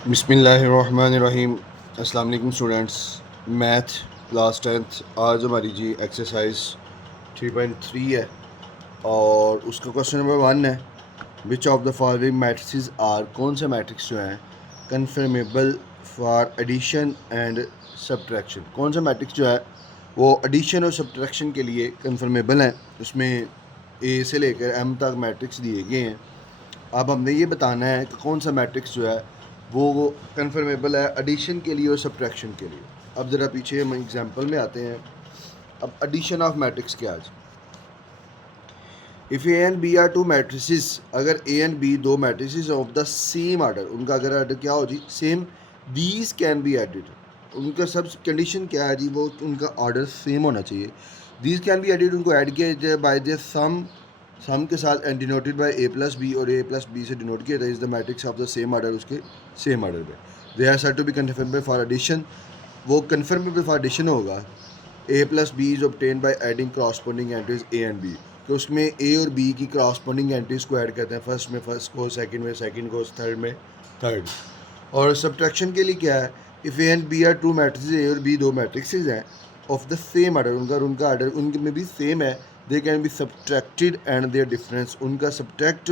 बिस्मिल्लाहिर्रहमानिर्रहीम। अस्सलाम वालेकुम स्टूडेंट्स। मैथ क्लास 10th आज हमारी जी एक्सरसाइज 3.3 है और उसका क्वेश्चन नंबर 1 है, which of the following matrices are, कौन से मैट्रिक्स जो हैं conformable for addition and subtraction, कौन सा मैट्रिक्स जो है वो एडिशन और सब्ट्रैक्शन के लिए कन्फर्मेबल हैं। उसमें ए से लेकर एम तक मैट्रिक्स दिए गए हैं। अब हमने ये बताना है कि कौन सा मैट्रिक्स जो है वो कन्फर्मेबल है एडिशन के लिए और सब्ट्रैक्शन के लिए। अब ज़रा पीछे हम एग्जांपल में आते हैं। अब एडिशन ऑफ मैट्रिक्स क्या है? If A and B are two matrices, अगर ए एंड बी दो matrices of the same order, उनका अगर आर्डर क्या हो जी same, these can be added. उनका सब कंडीशन क्या है जी, वो उनका ऑर्डर सेम होना चाहिए। दीज कैन बी एडिड, उनको ऐड किया जाए बाय द सम के साथ and denoted by A plus B, और ए प्लस बी से डिनोट किया जाए is the matrix of the same order, उसके सेम आर्डर में। They are said to be conformable for addition, वो कन्फर्मेबल फॉर एडिशन होगा। A plus B is obtain by adding corresponding entries A and B, तो उसमें ए और B की corresponding entries को add करते हैं। फर्स्ट में फर्स्ट को, सेकंड में सेकंड को, थर्ड में थर्ड। और सब्ट्रैक्शन के लिए क्या है, if A and B are two matrix, A और बी दो मैट्रिक्सेज हैं ऑफ द सेम आर्डर, उनका आर्डर उनके में भी सेम है। They can be subtracted and their difference, उनका सब्ट्रैक्ट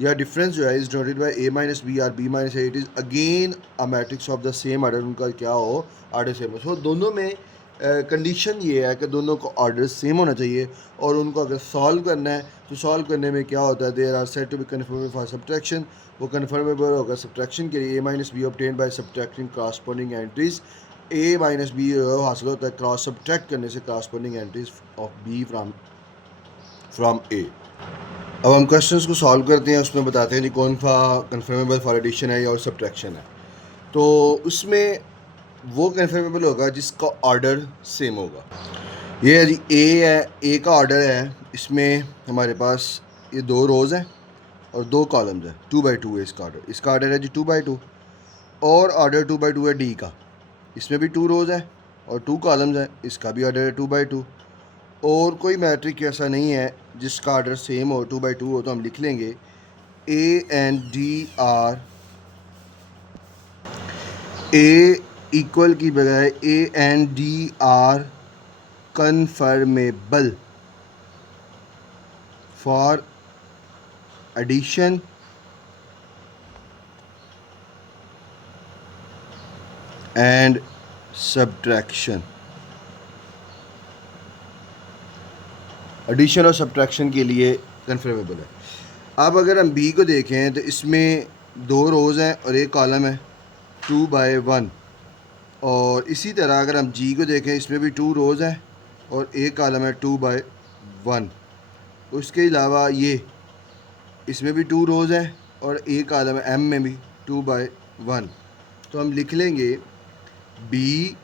या डिफरेंस जो है is noted by A minus B or B minus A, it is again a matrix of the same order, उनका क्या हो आर्डर सेम हो। सो दोनों में कंडीशन ये है कि दोनों को ऑर्डर सेम होना चाहिए, और उनको अगर सॉल्व करना है तो सॉल्व करने में क्या होता है, there are said to be conformable for subtraction, वो कन्फर्मेबल होगा सब्ट्रैक्शन के लिए। A minus B obtain by subtracting corresponding entries, A minus B हासिल होता है क्रॉस सब्ट्रैक्ट करने से corresponding entries of B from A. अब हम क्वेश्चंस को सॉल्व करते हैं, उसमें बताते हैं जी कौन सा कन्फर्मेबल फॉर एडिशन है और सब्ट्रैक्शन है। तो उसमें वो कन्फर्मेबल होगा जिसका ऑर्डर सेम होगा। ये है जी ए है, ए का ऑर्डर है, इसमें हमारे पास ये दो रोज़ हैं और दो कॉलम्स हैं, 2 बाई 2 है इसका ऑर्डर है जी 2 बाई 2। और ऑर्डर 2 बाई 2 है डी का, इसमें भी 2 रोज़ है और 2 कॉलम्स हैं, इसका भी ऑर्डर है 2 बाई 2। और कोई मैट्रिक ऐसा नहीं है जिसका ऑर्डर सेम हो, 2 बाई 2 हो, तो हम लिख लेंगे A and D are, A equal की बजाय A and D are conformable for addition and subtraction. Addition और सब्ट्रैक्शन के लिए कन्फर्मेबल है। अब अगर हम बी को देखें तो इसमें 2 रोज़ हैं और एक कॉलम है 2 बाई 1। और इसी तरह अगर हम जी को देखें, इसमें भी 2 रोज़ हैं और एक कॉलम है 2 बाई 1। उसके अलावा ये इसमें भी 2 रोज़ हैं और एक कॉलम है एम में भी 2 बाई 1। तो हम लिख लेंगे B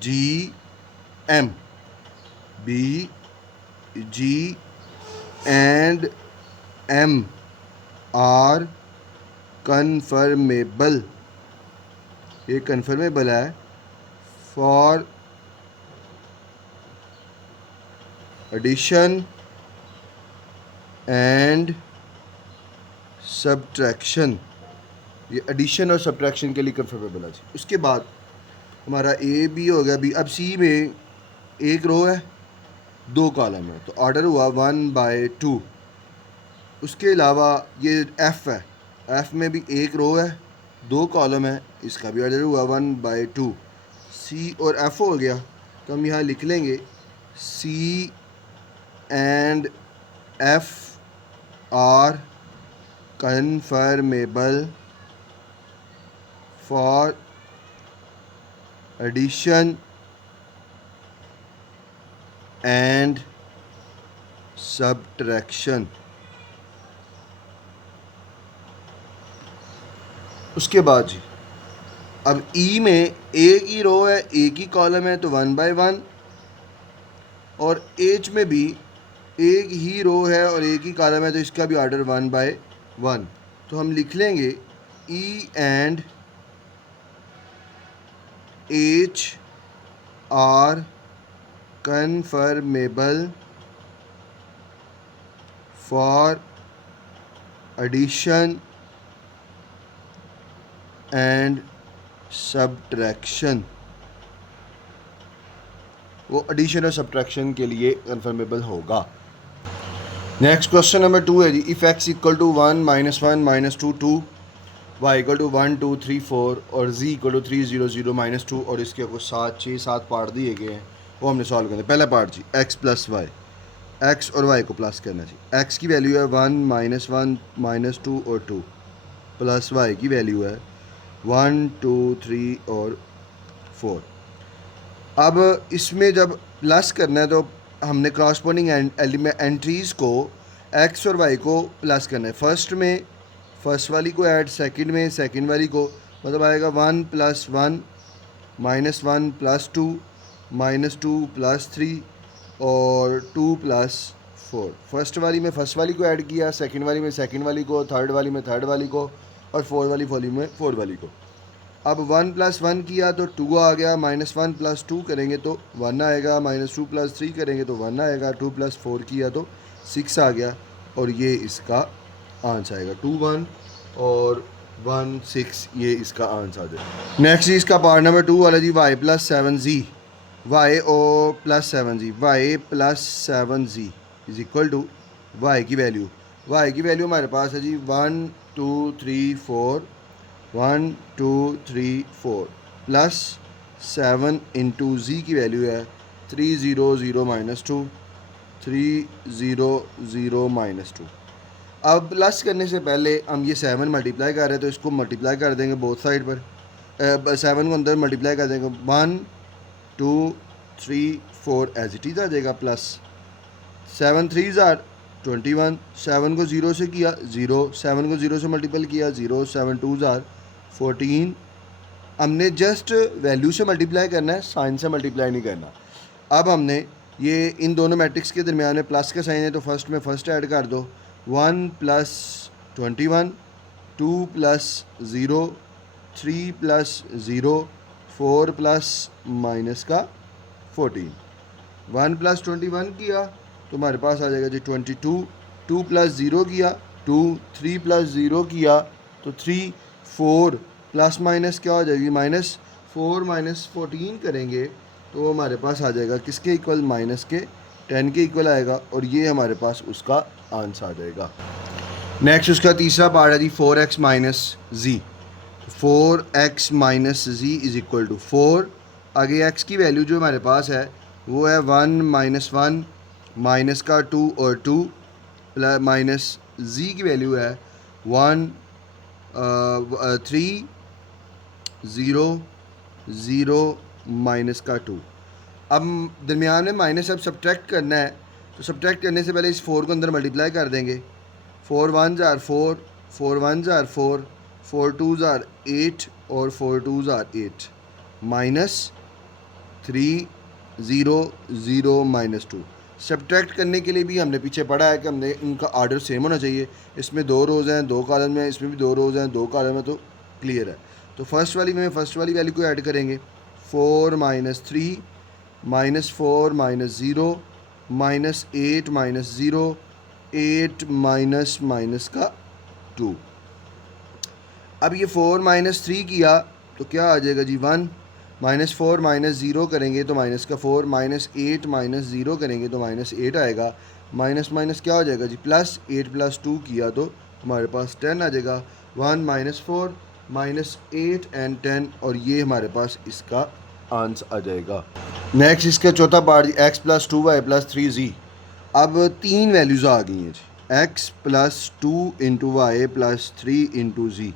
G M, B G and M are conformable, ये कन्फर्मेबल है फॉर एडिशन एंड सब्ट्रैक्शन। ये एडिशन और सब्ट्रैक्शन के लिए कन्फर्मेबल है जी। उसके बाद हमारा ए बी हो गया बी। अब सी में एक रो है 2 कॉलम है, तो ऑर्डर हुआ 1 बाई 2। उसके अलावा ये एफ़ है, एफ़ में भी एक रो है 2 कॉलम है, इसका भी ऑर्डर हुआ 1 बाई 2। सी और एफ़ हो गया, तो हम यहाँ लिख लेंगे C and F are conformable for addition and subtraction. उसके बाद जी अब ई में एक ही रो है एक ही कॉलम है, तो 1 बाई 1। और एच में भी एक ही रो है और एक ही कॉलम है, तो इसका भी ऑर्डर 1 बाई 1। तो हम लिख लेंगे E and H are conformable for addition and subtraction, वो एडिशन और सब्ट्रैक्शन के लिए कन्फर्मेबल होगा। नेक्स्ट क्वेश्चन नंबर 2 है जी, if X equal to 1 -1 -2 2, Y equal to 1 2 3 4 और जी इक्वल टू 3 0 0 -2, और इसके कुछ 7 पार्ट दिए गए हैं, वो हमने सॉल्व करना है। पहला पार्ट जी, एक्स प्लस वाई, एक्स और वाई को प्लस करना जी। एक्स की वैल्यू है 1 -1 -2 और 2, प्लस वाई की वैल्यू है 1 2 3 और 4। अब इसमें जब प्लस करना है तो हमने क्रॉसपोंडिंग एंट्रीज़ को एक्स और वाई को प्लस करना है। फर्स्ट में फर्स्ट वाली को ऐड, सेकंड में सेकंड वाली को, मतलब आएगा 1 + 1 -1 + 2 -2 + 3 और 2 + 4। फर्स्ट वाली में फर्स्ट वाली को ऐड किया, सेकंड वाली में सेकंड वाली को, थर्ड वाली में थर्ड वाली को, और फोर्थ वाली में फोर्थ वाली को। अब 1 + 1 किया तो 2 आ गया, -1 + 2 करेंगे तो 1 आएगा, -2 + 3 करेंगे तो 1 आएगा, 2 + 4 किया तो 6 आ गया, और ये इसका आंसर आएगा। 2 1 और 1 6, ये इसका आंसर आ जाएगा। नेक्स्ट जी, इसका पार्ट नंबर 2 वाला जी, y + 7z, y और + 7z, y + 7z is equal to y की वैल्यू हमारे पास है जी 1 2 3 4, 1 2 3 4 प्लस 7 इंटू जी की वैल्यू है 3 0 0 -2, 3 0 0 -2। अब प्लस करने से पहले हम ये 7 मल्टीप्लाई कर रहे हैं तो इसको मल्टीप्लाई कर देंगे बोथ साइड पर। 7 को अंदर मल्टीप्लाई कर देंगे, 1 2 3 4 एज इट इज़ आ जाएगा, प्लस 7 3 ज़ार 21, 7 को 0 से किया 0, 7 को 0 से मल्टीपल किया 0, 7 2 ज़ार 14। हमने जस्ट वैल्यू से मल्टीप्लाई करना है, साइन से मल्टीप्लाई नहीं करना। अब हमने ये इन दोनों मैट्रिक्स के दरमियान में प्लस का साइन है तो फर्स्ट में फर्स्ट ऐड कर दो, 1 + 21, 2 + 0, 3 + 0, 4 + -14। 1 + 21 किया तो हमारे पास आ जाएगा जी 22, 2 + 0 किया 2, 3 + 0 किया तो 3, 4 प्लस माइनस क्या हो जाएगी, -4 -14 करेंगे तो हमारे पास आ जाएगा किसके इक्वल, -10 के इक्वल आएगा, और ये हमारे पास उसका आंसर आ जाएगा। नेक्स्ट उसका तीसरा पार्ट है जी, 4x - z, 4x - z is equal to 4। आगे x की वैल्यू जो हमारे पास है वो है 1 -1 -2 और 2 प्लस z की वैल्यू है 1 3 0 0 -2। अब दरमियान में माइनस अब सब्ट्रैक्ट करना है तो सब्ट्रैक्ट करने से पहले इस 4 को अंदर मल्टीप्लाई कर देंगे, 4 1 ज़ार 4, 4 1 ज़ार 4, 4 2 ज़ार 8 और 4 2 ज़ार 8, -3 0 0 -2। सब्ट्रैक्ट करने के लिए भी हमने पीछे पढ़ा है कि हमने इनका आर्डर सेम होना चाहिए। इसमें 2 रोज़ हैं 2 कॉलम में, इसमें भी 2 रोज़ हैं 2 कॉलम में, तो क्लियर है। तो फर्स्ट वाली में फर्स्ट वाली वैल्यू को ऐड करेंगे, 4 -3 -4 -0 -8 -0 8 -2। अब ये 4 -3 किया तो क्या आ जाएगा जी 1, -4 -0 करेंगे तो -4, -8 -0 करेंगे तो -8 आएगा, माइनस क्या हो जाएगा जी प्लस, 8 + 2 किया तो हमारे पास 10 आ जाएगा, 1 -4 -8 एंड 10, और ये हमारे पास इसका आंसर आ जाएगा। नेक्स्ट इसका चौथा पार्ट जी, x + 2y + 3z। अब 3 वैल्यूज़ आ गई हैं जी, x + 2 × y + 3 × z।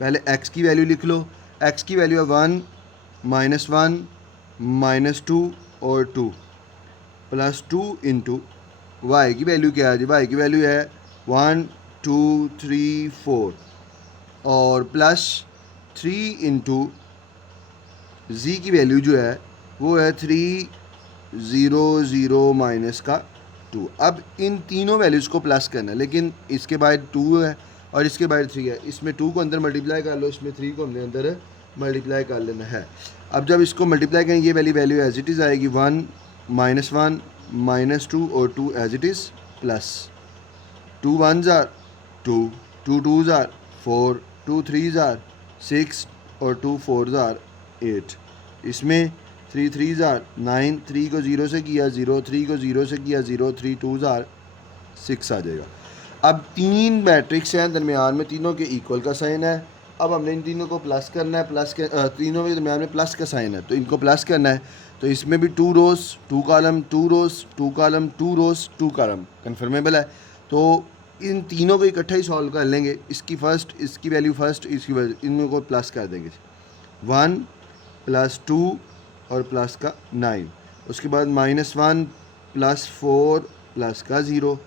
पहले x की वैल्यू लिख लो, x की वैल्यू है 1 -1 -2 और 2 प्लस 2 × y की वैल्यू क्या है जी, y की वैल्यू है 1 2 3 4 और प्लस 3 × z की वैल्यू जो है वो है 3 0 0 -2। अब इन तीनों वैल्यूज़ को प्लस करना है, लेकिन इसके बाद 2 है और इसके बाद 3 है, इसमें 2 को अंदर मल्टीप्लाई कर लो, इसमें 3 को हमने अंदर मल्टीप्लाई कर लेना है। अब जब इसको मल्टीप्लाई करें ये वैल्यू एज इट इज़ आएगी, 1 -1 -2 और 2 एज इट इज़, प्लस 2 1 ज़ार 2, 2 2 ज़ार 4, 2 3 ज़ार 6, और 2 4 ज़ार 8। इसमें 3 3 ज़ार 9, 3 को 0 से किया 0, 3 को 0 से किया 0, 3 2 ज़ार 6 आ जाएगा। अब तीन मैट्रिक्स हैं, दरमियान में तीनों के इक्वल का साइन है। अब हमने इन तीनों को प्लस करना है, प्लस के तीनों के दरमियान में प्लस का साइन है, तो इनको प्लस करना है। तो इसमें भी 2 रोज़ 2 कॉलम 2 रोज़ 2 कॉलम 2 रोज़ 2 कॉलम कन्फर्मेबल है। तो इन तीनों को इकट्ठा ही सॉल्व कर लेंगे। इसकी फ़र्स्ट, इसकी वैल्यू फ़र्स्ट, इसकी वैल्यू, इनमें को प्लस कर देंगे। 1 प्लस 2 और प्लस का 9, उसके बाद -1 प्लस 4 प्लस का 0,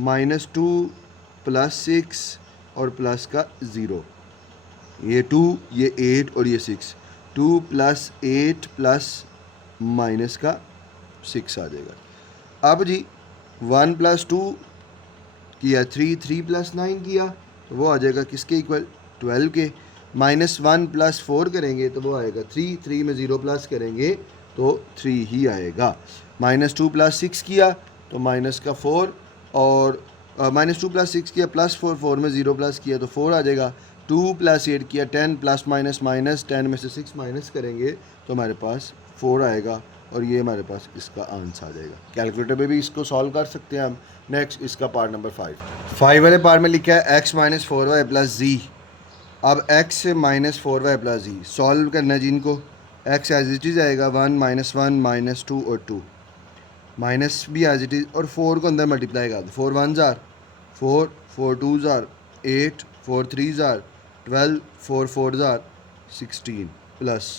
-2 प्लस 6 और प्लस का 0, ये 2, ये 8 और ये 6, 2 प्लस 8 प्लस माइनस का 6 आ जाएगा। अब जी 1 प्लस 2 किया 3, 3 प्लस 9 किया तो वो आ जाएगा किसके इक्वल, 12 के। -1 प्लस 4 करेंगे तो वो आएगा 3, 3 में 0 प्लस करेंगे तो 3 ही आएगा। -2 प्लस 6 किया तो माइनस का 4, और -2 प्लस 6 किया प्लस 4, 4 में 0 प्लस किया तो 4 आ जाएगा। 2 प्लस 8 किया 10, प्लस माइनस माइनस, 10 में से 6 माइनस करेंगे तो हमारे पास 4 आएगा, और ये हमारे पास इसका आंसर आ जाएगा। कैलकुलेटर पे भी इसको सॉल्व कर सकते हैं हम। नेक्स्ट इसका पार्ट नंबर 5 वाले पार्ट में लिखा है x माइनस 4y प्लस जी। अब x माइनस 4y प्लस जी सॉल्व करना है जी इनको। x एज इट इज़ आएगा 1 -1 -2 और 2, माइनस भी एज इट इज़, और 4 को अंदर मल्टीप्लाई कर दो। 4 1 ज़ार 4, 4 2 ज़ार 8, 4 3 ज़ार 12, 4 4 ज़ार 16 प्लस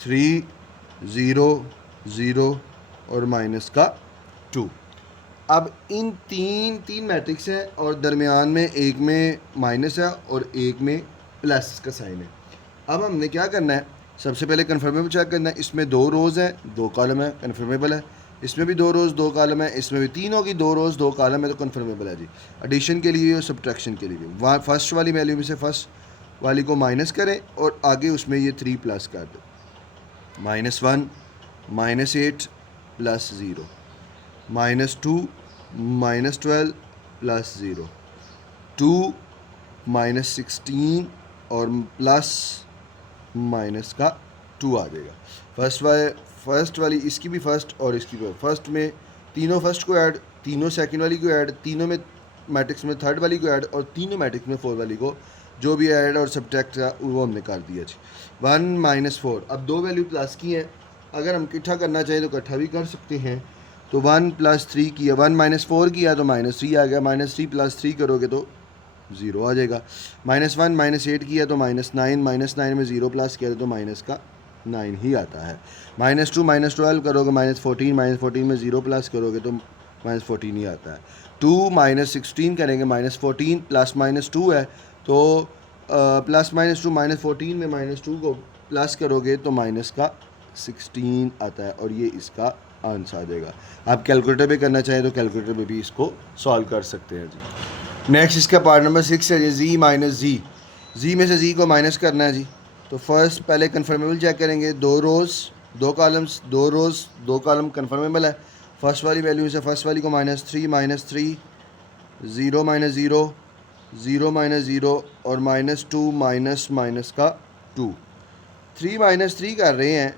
3 0 0 और माइनस का 2। अब इन तीन मैट्रिक्स हैं और दरमियान में एक में माइनस है और एक में प्लस का साइन है। अब हमने क्या करना है, सबसे पहले कन्फर्मेबल चेक करना है। इसमें 2 रोज़ हैं 2 कॉलम है, कन्फर्मेबल है। इसमें भी 2 रोज़ 2 कॉलम है, इसमें भी तीनों की 2 रोज़ 2 कॉलम है, तो कन्फर्मेबल है जी। एडिशन के लिए और सब्ट्रैक्शन के लिए भी वहाँ फर्स्ट वाली वैल्यू में से फर्स्ट वाली को माइनस करें और आगे उसमें ये 3 प्लस कर दो। -1 -8 प्लस 0, -2 -12 प्लस 0, 2 -16 और प्लस माइनस का 2 आ जाएगा। फर्स्ट वाली इसकी भी फर्स्ट और इसकी भी फर्स्ट में तीनों फर्स्ट को ऐड, तीनों सेकंड वाली को ऐड, तीनों में मैट्रिक्स में थर्ड वाली को ऐड और तीनों मैट्रिक्स में 4 वाली को, जो भी ऐड और सब्ट्रैक्ट था वो हमने कर दिया जी। 1 -4, अब 2 वैल्यू प्लस की हैं, अगर हम इकट्ठा करना चाहें तो इकट्ठा भी कर सकते हैं। तो 1 + 3 किया, 1 - 4 किया तो -3 आ गया, -3 + 3 करोगे तो 0 आ जाएगा। -1 -8 किया तो -9, -9 में 0 प्लस किया तो माइनस का 9 ही आता है। -2 -12 करोगे -14, -14 में 0 प्लस करोगे तो -14 ही आता है। 2 -16 करेंगे -14 प्लस -2 है तो प्लस -2 -14 में -2 को प्लस करोगे तो माइनस का 16 आता है, और ये इसका आंसर आ जाएगा। आप कैलकुलेटर पे करना चाहें तो कैलकुलेटर पे भी इसको सॉल्व कर सकते हैं जी। नेक्स्ट इसका पार्ट नंबर 6 है जी, z माइनस जी। जी में से जी को माइनस करना है जी। तो फर्स्ट पहले कन्फर्मेबल चेक करेंगे। 2 रोज़ 2 कॉलम्स, 2 रोज़ 2 कॉलम कन्फर्मेबल है। फर्स्ट वाली वैल्यू से फर्स्ट वाली को -3 -3, 0 -0 0 -0 और -2 माइनस का 2। 3 -3 कर रहे हैं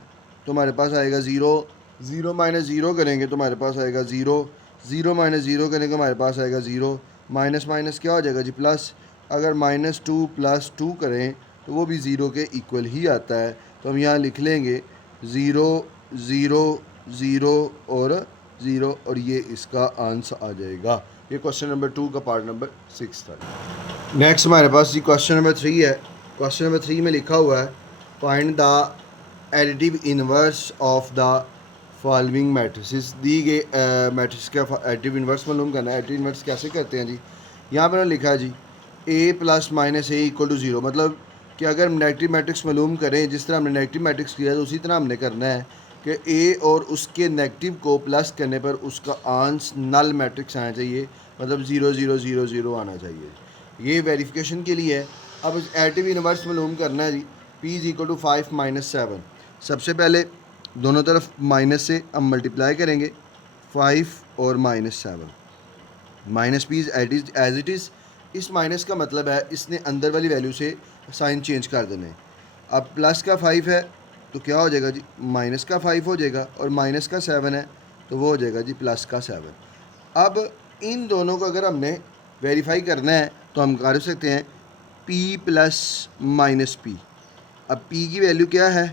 तो हमारे पास आएगा 0, 0 -0 करेंगे तो हमारे पास आएगा 0, 0 -0 करेंगे हमारे पास आएगा 0, माइनस माइनस क्या हो जाएगा जी प्लस। अगर -2 + 2 करें तो वो भी 0 के इक्वल ही आता है, तो हम यहाँ लिख लेंगे 0 0 0 और 0, और ये इसका आंसर आ जाएगा। ये क्वेश्चन नंबर 2 का पार्ट नंबर 6 था। नेक्स्ट हमारे पास जी क्वेश्चन नंबर 3 है। क्वेश्चन नंबर 3 में लिखा हुआ है find the additive inverse of the following matrices. दी गई मैट्रिक्स का एडिटिव इन्वर्स मालूम करना है। एडिटिव इन्वर्स कैसे करते हैं जी, यहाँ पर लिखा है जी a + -a = 0, मतलब कि अगर हम नेगेटिव मैट्रिक्स मालूम करें, जिस तरह हमने नेगेटिव मैट्रिक्स किया तो उसी तरह हमने करना है कि a और उसके नेगेटिव को प्लस करने पर उसका आंसर नल मैट्रिक्स आना चाहिए, मतलब 0 0 0 0 आना चाहिए। ये वेरिफिकेशन के लिए है। अब एडिटिव इन्वर्स मालूम करना है जी। p = 5 - 7। सबसे पहले दोनों तरफ माइनस से हम मल्टीप्लाई करेंगे 5 और -7, -p एज इट इज़। इस माइनस का मतलब है इसने अंदर वाली वैल्यू से साइन चेंज कर देना है। अब प्लस का 5 है तो क्या हो जाएगा जी, माइनस का 5 हो जाएगा, और माइनस का 7 है तो वो हो जाएगा जी प्लस का 7। अब इन दोनों को अगर हमने वेरीफाई करना है तो हम कर सकते हैं p प्लस माइनस पी। अब p की वैल्यू क्या है,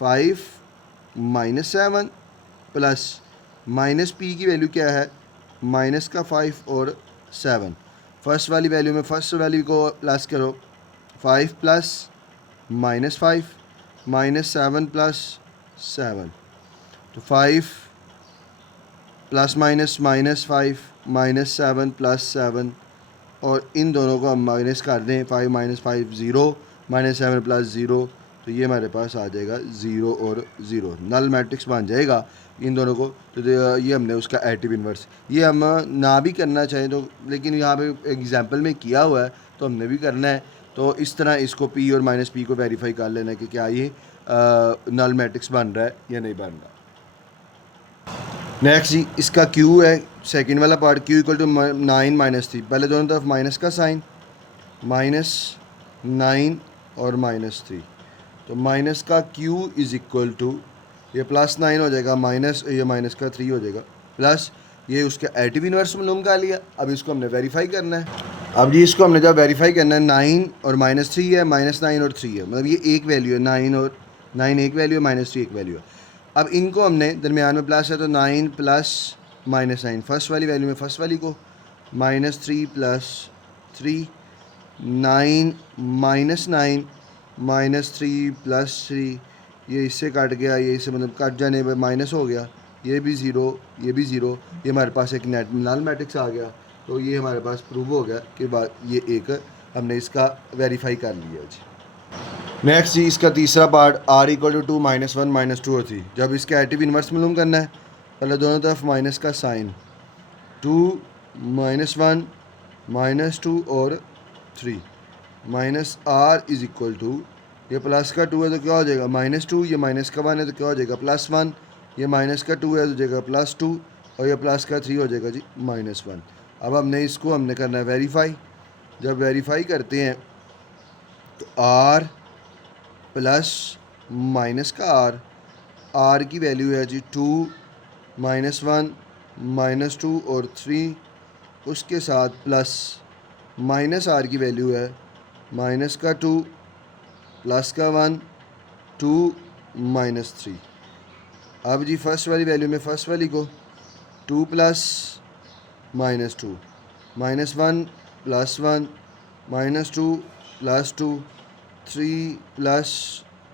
5 माइनस 7 प्लस माइनस पी की वैल्यू क्या है, माइनस का 5 और 7। फर्स्ट वाली वैल्यू में फर्स्ट वैल्यू को प्लस करो, 5 प्लस माइनस 5 माइनस 7 प्लस 7, तो 5 plus minus minus 5 minus 7 plus 7, और इन दोनों को हम माइनस कर दें, 5 minus 5 zero, minus 7 plus zero, तो ये हमारे पास आ जाएगा 0 और 0, नल मैट्रिक्स बन जाएगा इन दोनों को। तो ये हमने उसका एडिटिव इन्वर्स, ये हम ना भी करना चाहें तो, लेकिन यहाँ पे एग्जांपल में किया हुआ है तो हमने भी करना है। तो इस तरह इसको p और माइनस पी को वेरीफाई कर लेना है कि क्या ये नल मैट्रिक्स बन रहा है या नहीं बन रहा। नेक्स्ट जी इसका q है, सेकंड वाला part, q equal to 9 minus 3, पहले दोनों तरफ माइनस का साइन, माइनस 9 और माइनस 3, तो माइनस का q इज़ इक्वल टू, ये प्लस 9 हो जाएगा, माइनस ये माइनस का 3 हो जाएगा, प्लस ये उसका एडिटिव इन्वर्स मालूम कर लिया। अब इसको हमने वेरीफाई करना है। अब जी इसको हमने जब वेरीफाई करना है, 9 और माइनस 3 है, माइनस 9 और 3 है, मतलब ये एक वैल्यू है, 9 और 9 एक वैल्यू है, माइनस 3 एक वैल्यू है। अब इनको हमने दरमियान में प्लस है तो 9 प्लस माइनस 9, फर्स्ट वाली वैल्यू में फर्स्ट वाली को, minus 3 plus 3, 9 minus 9 minus 3 plus 3, ये इससे कट गया, ये इससे मतलब कट जाने पर माइनस हो गया, ये भी ज़ीरो, ये भी ज़ीरो, ये हमारे पास एक नेट नल मैट्रिक्स आ गया। तो ये हमारे पास प्रूव हो गया कि ये एक हमने इसका वेरीफाई कर लिया जी। नेक्स्ट जी इसका तीसरा part, r equal to 2 minus 1 minus 2 और 3, जब इसका एडिटिव इन्वर्स मालूम करना है, पहले दोनों तरफ माइनस का साइन, 2 माइनस 1 माइनस 2 और 3, minus r is equal to, ये प्लस का 2 है तो क्या हो जाएगा माइनस 2, ये माइनस का 1 है तो क्या हो जाएगा प्लस 1, ये माइनस का 2 है तो जाएगा प्लस 2, और ये प्लस का 3 हो जाएगा जी माइनस 1। अब हमने करना है वेरीफाई। जब वेरीफाई करते हैं तो r प्लस माइनस का r की वैल्यू है जी 2 माइनस 1 माइनस 2 और 3, उसके साथ प्लस माइनस r की वैल्यू है माइनस का 2 प्लस का 1 2 माइनस 3। अब जी फर्स्ट वाली वैल्यू में फर्स्ट वाली को 2 plus minus 2 minus 1 plus 1 minus 2 plus 2 3 plus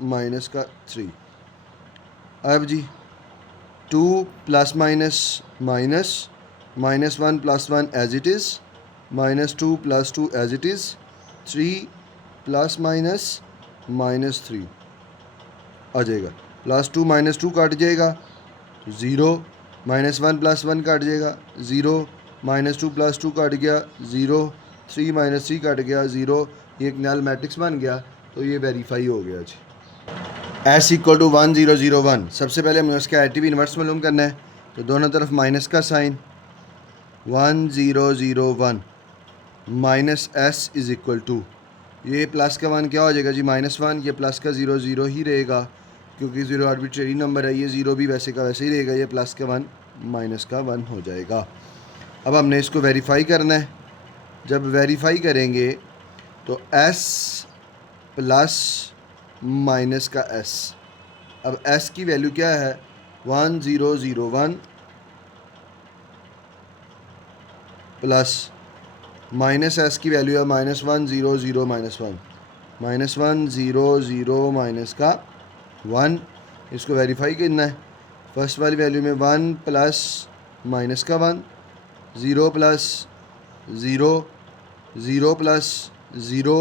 minus का 3। अब जी 2 plus minus minus, minus 1 plus 1 as it is, minus 2 plus 2 as it is, 3 plus minus minus 3 आ जाएगा, प्लस 2 माइनस 2 काट जाएगा, 0, माइनस 1 प्लस 1 काट जाएगा, 0, माइनस 2 प्लस 2 काट गया, 0, 3 माइनस 3 काट गया, 0, ये एक नल मैट्रिक्स बन गया। तो ये वेरीफाई हो गया जी। S इक्वल टू 1 0 0 1, सबसे पहले हमें उसका एडिटिव इन्वर्स मालूम करना है, तो दोनों तरफ माइनस का sign, 1 0 0 1 minus S is equal to, ये प्लस का 1 क्या हो जाएगा जी माइनस 1, ये प्लस का 0 0 ही रहेगा क्योंकि 0 आर्बिट्रेरी नंबर है, ये 0 भी वैसे का वैसे ही रहेगा, ये प्लस का 1 माइनस का 1 हो जाएगा। अब हमने इसको वेरीफाई करना है। जब वेरीफाई करेंगे तो S प्लस माइनस का S, अब S की वैल्यू क्या है 1 0 0 1 प्लस माइनस S की वैल्यू है माइनस 1 0 0 माइनस 1, माइनस 1 0 0 माइनस का 1, इसको वेरीफाई करना है। फर्स्ट वाली वैल्यू में 1 प्लस माइनस का 1, 0 प्लस 0 0 प्लस 0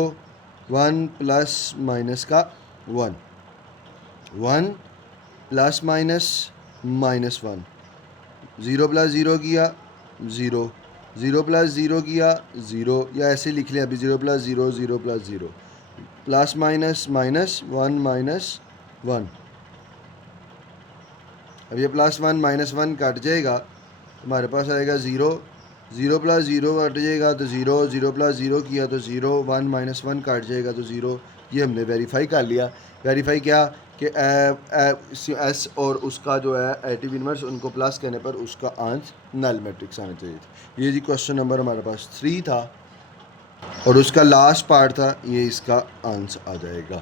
1 प्लस माइनस का 1, 1 प्लस माइनस माइनस 1, 0 प्लस 0 किया 0, 0 प्लस 0 किया 0, या ऐसे लिख लें अभी 0 plus 0 0 plus 0, plus minus minus 1 minus 1। अब ये प्लस 1 माइनस 1 कट जाएगा, हमारे पास आएगा 0, 0 प्लस 0 कट जाएगा तो 0, 0 प्लस 0 किया तो 0, 1 माइनस 1 कट जाएगा तो 0, ये हमने वेरीफाई कर लिया। वेरीफाई क्या कि एस और उसका जो है एडिटिव इनवर्स उनको प्लस करने पर उसका आंसर नल मैट्रिक्स आना चाहिए था। ये जी क्वेश्चन नंबर हमारे पास 3 था और उसका लास्ट पार्ट था, ये इसका आंसर आ जाएगा।